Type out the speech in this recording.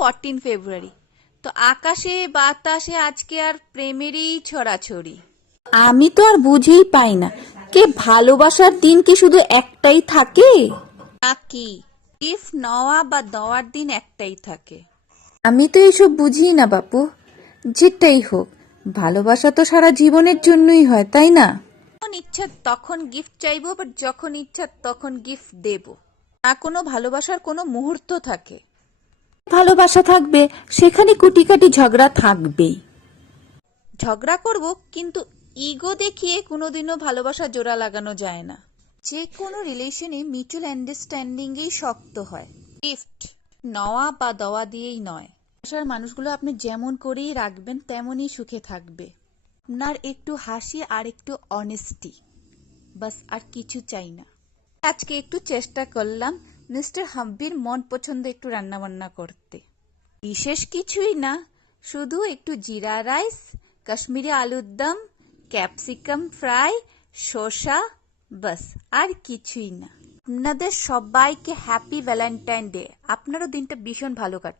14 ফেব্রুয়ারি। তো আকাশে বাতাসে আজকে আর প্রেমেরই ছড়াছড়ি। আমি তো আর বুঝেই পাই না, কে ভালোবাসার দিন কি শুধু একটাই থাকে? নাকি গিফট নেওয়া বা দেওয়ার দিন একটাই থাকে? আমি তো এইসব বুঝি না বাপু। যেটাই হোক, ভালোবাসা তো সারা জীবনের জন্যই হয়, তাই না? যখন ইচ্ছা তখন গিফট চাইবো, বাট যখন ইচ্ছা তখন গিফট দেব না। কোনো ভালোবাসার কোনো মুহূর্ত থাকে। ভালোবাসা থাকবে, সেখানে কুটিকাটি ঝগড়া থাকবেই। ঝগড়া করব, কিন্তু ইগো দেখিয়ে কোনোদিনও ভালোবাসা জোড়া লাগানো যায় না। যে কোনো রিলেশনে মিউচুয়াল আন্ডারস্ট্যান্ডিংই শক্ত হয়, গিফট নেওয়া বা দেওয়া দিয়েই নয়। ভালোবাসার মানুষগুলো আপনি যেমন করেই রাখবেন তেমনই সুখে থাকবে। আপনার একটু হাসি আর একটু অনেস্টি, বাস, আর কিছু চাই না। আজকে একটু চেষ্টা করলাম মিস্টার হাব্বির মন পছন্দ একটু রান্না বান্না করতে। বিশেষ কিছুই না, শুধু একটু জিরা রাইস, কাশ্মীরি আলুর দম, ক্যাপসিকাম ফ্রাই, শসা, বাস, আর কিছুই না। আপনাদের সবাইকে হ্যাপি ভ্যালেন্টাইন ডে। আপনারও দিনটা ভীষণ ভালো কাটবে।